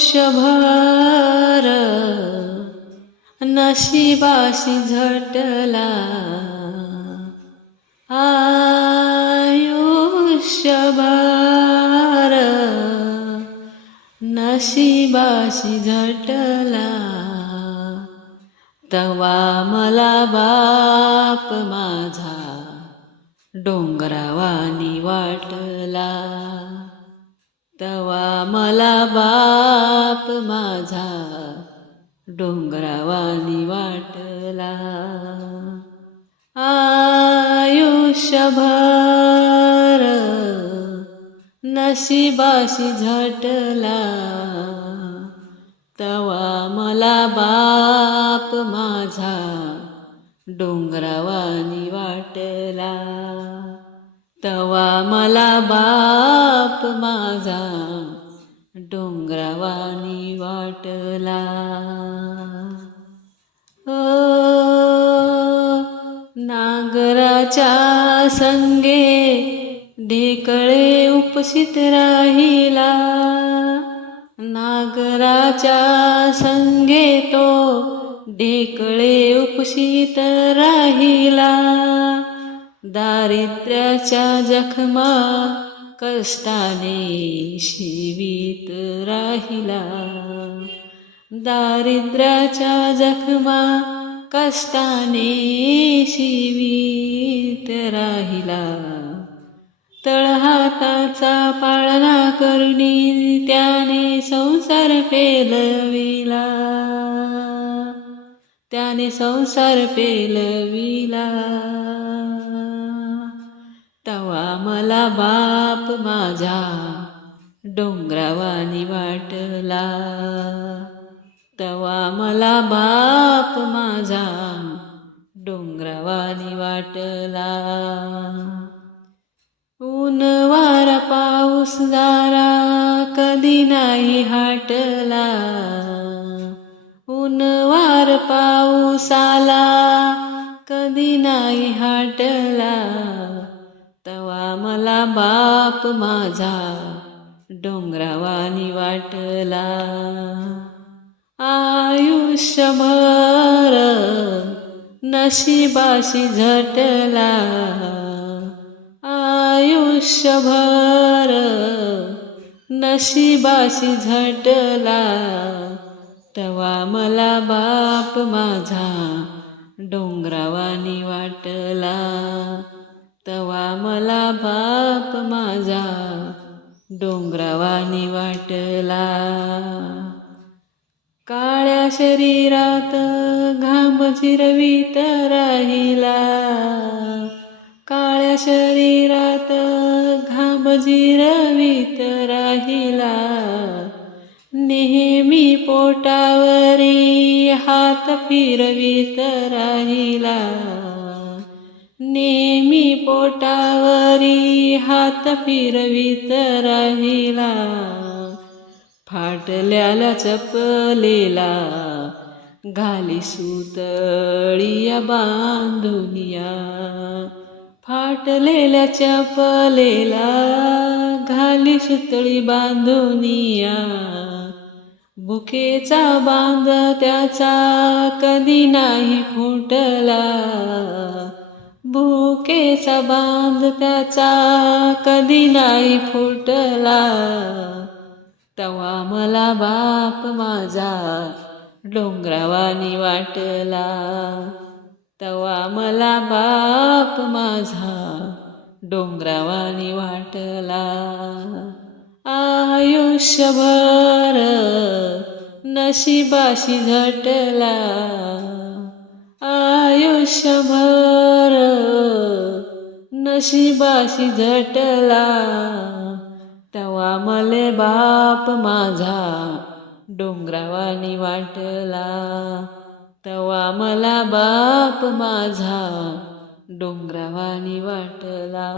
आयुष्यभर नशिबाशी झटला, आयुष्यभर नशिबाशी झटला, तवा मला बाप माझा डोंगरावानी वाटला, तवा मला बाप माझा डोंगरावानी वाटला. आयुष्यभर नशिबाशी झटला, तवा मला बाप माझा डोंगरावानी वाटला, तवा मला बाप माझा डोंगरावानी वाटला. नागराच्या संगे ढेकळे उपसित राहिला, नागराच्या संगे तो ढेकळे उपसित राहिला, दारिद्र्याच्या जखमा कष्टाने शिवीत राहिला, दारिद्र्याच्या जखमा कष्टाने शिवीत राहिला, तळहाताचा पाळणा करुणी त्याने संसार पेलविला, त्याने संसार पेलविला, तवा मला बाप माझा डोंगरावानी वाटला, तवा मला बाप माझा डोंगरावानी वाटला. ऊन वारा पाऊस दारा कधी नाही हाटला, ऊन वार पाऊस आला कधी नाही हाटला, तवा मला बाप माझा डोंगरावानी वाटला. आयुष्यभर नशिबाशी झटला, आयुष्यभर नशिबाशी झटला, तवा मला बाप माझा डोंगरावानी वाटला, तवा मला बाप माझा डोंगरावानी वाटला. काळ्या शरीरात घाम जिरवीत राहिला, काळ्या शरीरात घाम जिरवीत राहिला, नेहमी पोटावरी हात फिरवीत राहिला, नेहमी पोटावरी हात फिरवीत राहिला, फाटल्याला चपलेला घाली सुतळीया बांधुनिया, फाटलेल्या चपलेला घाली सुतळी बांधुनिया, बुकेचा बांध त्याचा कधी नाही फुटला, बुकेचा बांध त्याचा कधी नाही फुटला, तवा मला बाप माझा डोंगरावानी वाटला, तवा मला बाप माझा डोंगरावानी वाटला. आयुष्यभर नशिबाशी झटला, आयुष्यभर नशिबाशी झटला, तवा मले बाप माझा डोंगरावानी वाटला, तवा मला बाप माझा डोंगरावानी वाटला.